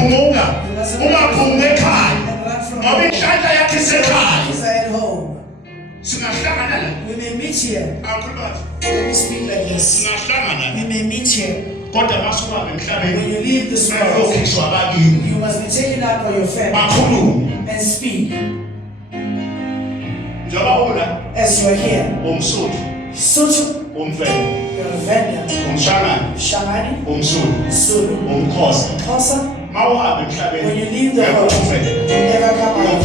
uyaphumuka ungaphumi ekhaya ngoba inhlanhla yakhe isekhaya. Singahlangana la. We may meet here. Akhuluma. Let me speak like this. Singahlangana. We may meet here. Kodwa masuka emhlabeni. When you leave this world, you must be taken out by your family and speak. As you are here, Sotho, you're a Venda, Shangani, Zulu, Xhosa. When you leave the world, you never come out.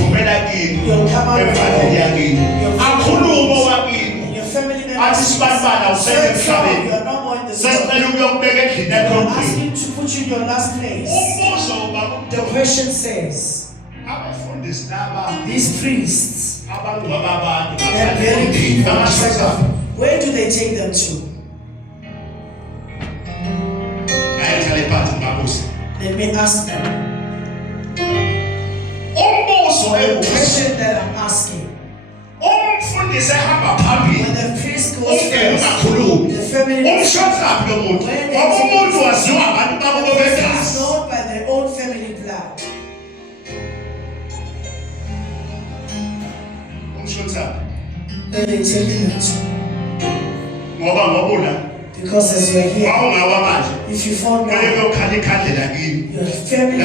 You'll come out again. And your family members, you are not more in the world. I'm asking to put you in your last place. The question says, these priests, they're burying people. Where do they take them to? Let me ask them. The question that I'm asking. When the priest goes first, the family when they take is known by their own family blood. Then they take them to. Because as you are here, if you fall down, your family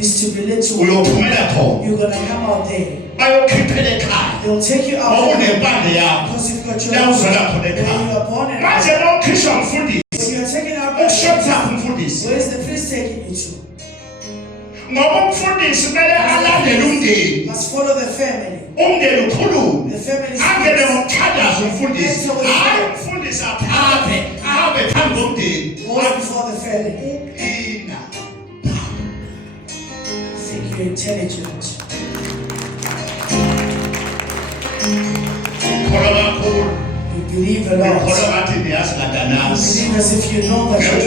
is to relate to you. You're going to come out there. They'll take you out there because you've got your own. When you are born in when you are taken out by where's the priest taking you to? Must follow the family. The family goes before the family. Think you're intelligent. You believe a lot. You believe as if you know the truth.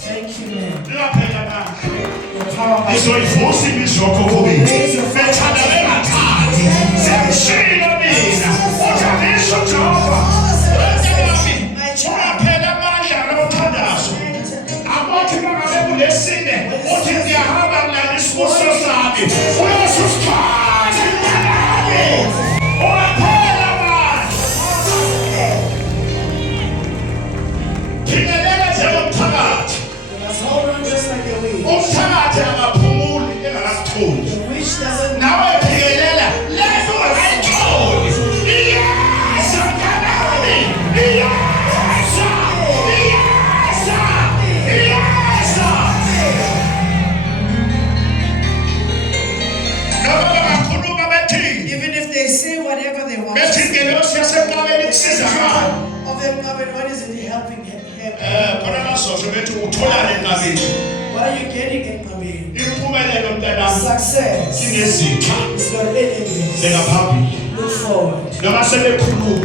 Thank you, man. The power of even if they say whatever they want to say, what is it helping him? What are you getting in Mabini? Success. It's got enemies. Look forward.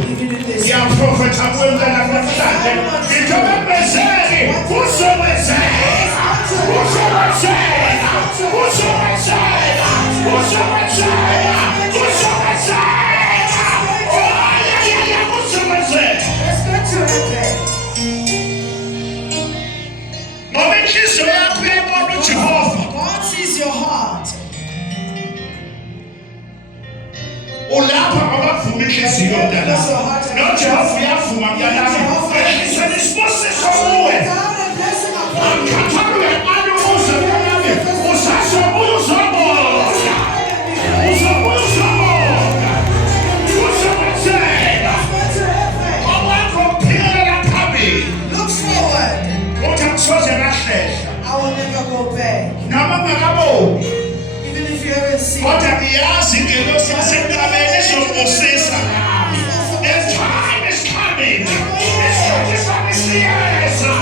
Even if they say God sees your heart. I will never go back. Even if you haven't seen it. Time is coming. This one is the answer.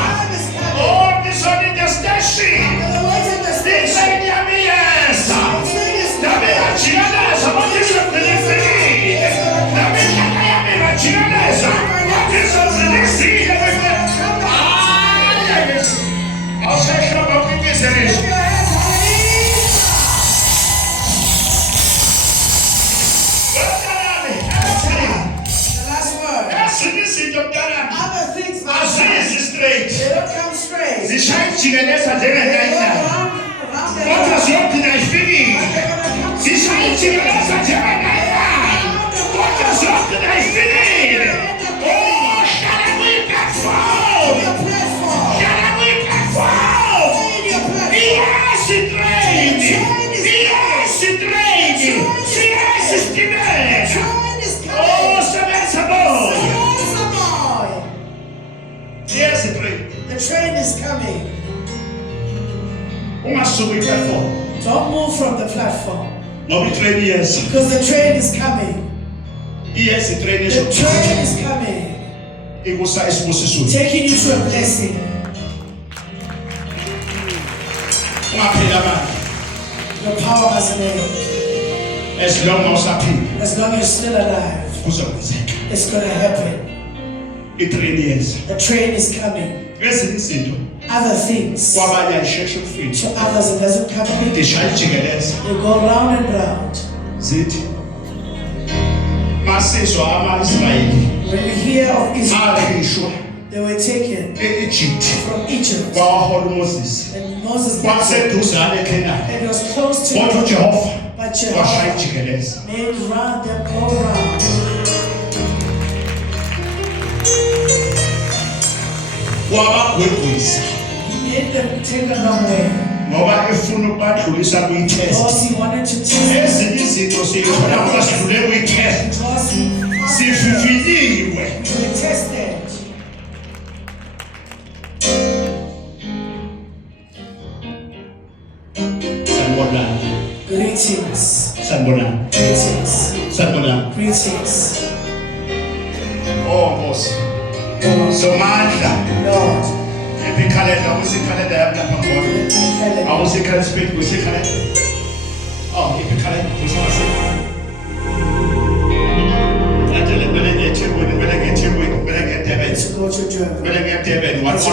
Oh, this one is the zishaya ijikeleza njenge-9-9 kodwa ziyogcina ifikile. Zishaya ijikeleza njenge-9-9 kodwa ziyogcina ifikile. Oh, hlala kwi-platform. Hlala kwi-platform. Yes, itrain. Yes, itrain. Yes, isitimela. Oh, sebenza boy. Yes, itrain. The train is coming. Ungasuki kwi-platform. Don't move from the platform. Ngoba itrain iyeza. Because the train is coming. Yes, itrain The train is coming. ikusa esibusisweni. Taking you to a blessing. Ungaphila manje. Your power has a name. As long as usaphila As long as you're still alive, kuzokwenzeka. it's going to happen. Itrain iyeza. The train is coming. Ezinye izinto Other things. kwabanye ayisheshe To ukufika. others, it doesn't come quickly. Ishaya ijikeleza. They go round and round. Zithi masizwa ama-Israyeli When you hear of Israel, akhishwa they were taken e-Egypt from Egypt. kwawahola uMoses. And Moses Kwakuseduzane eKhenani. and it was close to Kodwa uJehova but washaya Jehovah ijikeleza. made round them go round. Wabagwegwisa He made them take a long way. ngoba efuna ukubadlulisa kwi-test. Because he wanted to test Ezinye izinto siyithola ngoba sidlule kwi-test. because he Sififiliwe. we tested. Sanibonani. Greetings. Sanibonani. Greetings. Sanibonani. Greetings. Oh Nkosi. Somandla. Lord. Ikhalenda awusikhalenda yami lapha ngibona. Awusikhalenda speed kusikhalenda. Oh, ikhalenda kusase. Ngajele bele ngeThekwini, bele ngeThekwini, bele ngeDurban. To go to Durban. Bele ngeDurban, wathi